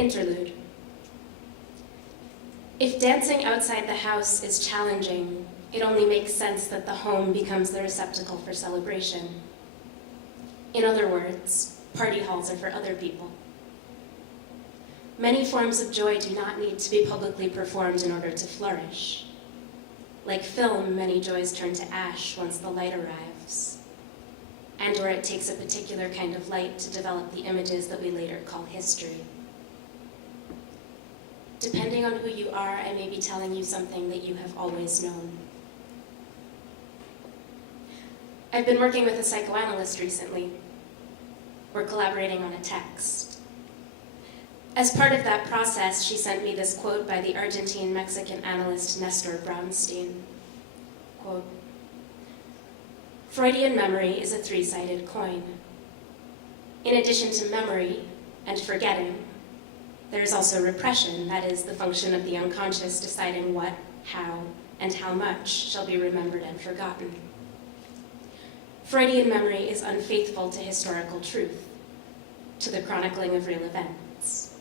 Interlude. If dancing outside the house is challenging, it only makes sense that the home becomes the receptacle for celebration. In other words, party halls are for other people. Many forms of joy do not need to be publicly performed in order to flourish. Like film, many joys turn to ash once the light arrives, and/or it takes a particular kind of light to develop the images that we later call history. Depending on who you are, I may be telling you something that you have always known. I've been working with a psychoanalyst recently. We're collaborating on a text. As part of that process, she sent me this quote by the Argentine-Mexican analyst Nestor Brownstein. Quote, "Freudian memory is a three-sided coin. In addition to memory and forgetting, there is also repression, that is, the function of the unconscious deciding what, how, and how much shall be remembered and forgotten. Freudian memory is unfaithful to historical truth, to the chronicling of real events.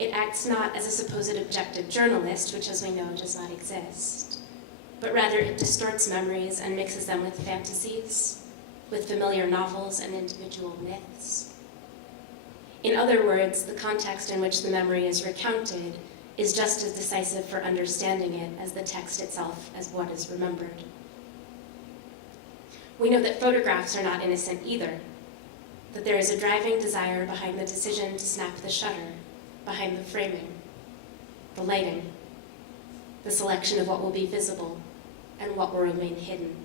It acts not as a supposed objective journalist, which as we know does not exist, but rather it distorts memories and mixes them with fantasies, with familiar novels and individual myths. In other words, the context in which the memory is recounted is just as decisive for understanding it as the text itself as what is remembered. We know that photographs are not innocent either, that there is a driving desire behind the decision to snap the shutter, behind the framing, the lighting, the selection of what will be visible and what will remain hidden.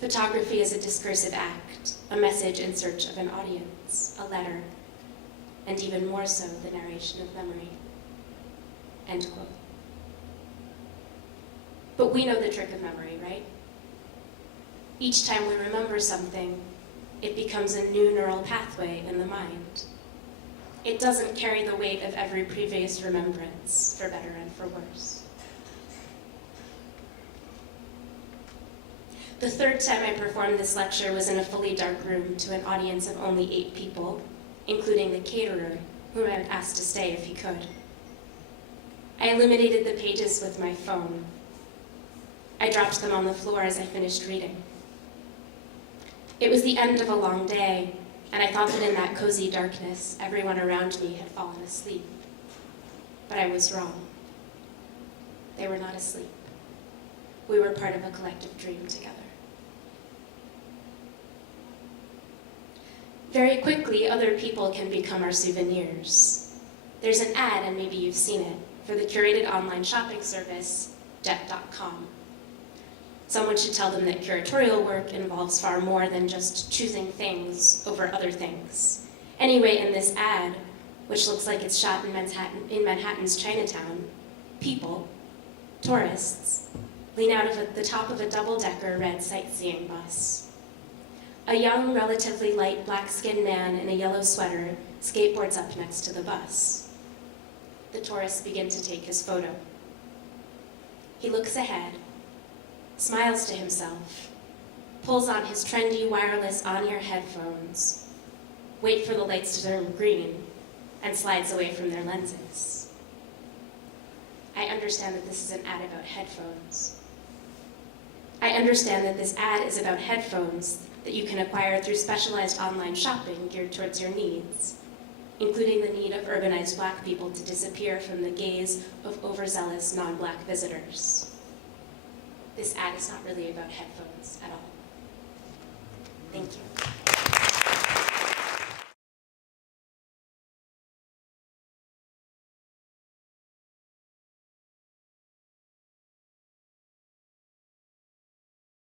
Photography is a discursive act, a message in search of an audience, a letter, and even more so, the narration of memory." End quote. But we know the trick of memory, right? Each time we remember something, it becomes a new neural pathway in the mind. It doesn't carry the weight of every previous remembrance, for better and for worse. The third time I performed this lecture was in a fully dark room to an audience of only 8 people, including the caterer, whom I had asked to stay if he could. I illuminated the pages with my phone. I dropped them on the floor as I finished reading. It was the end of a long day, and I thought that in that cozy darkness, everyone around me had fallen asleep. But I was wrong. They were not asleep. We were part of a collective dream together. Very quickly, other people can become our souvenirs. There's an ad, and maybe you've seen it, for the curated online shopping service, Debt.com. Someone should tell them that curatorial work involves far more than just choosing things over other things. Anyway, in this ad, which looks like it's shot in Manhattan's Chinatown, people, tourists, lean out of the top of a double-decker red sightseeing bus. A young, relatively light, black-skinned man in a yellow sweater skateboards up next to the bus. The tourists begin to take his photo. He looks ahead, smiles to himself, pulls on his trendy wireless on-ear headphones, waits for the lights to turn green, and slides away from their lenses. I understand that this is an ad about headphones. I understand that this ad is about headphones that you can acquire through specialized online shopping geared towards your needs, including the need of urbanized Black people to disappear from the gaze of overzealous non-Black visitors. This ad is not really about headphones at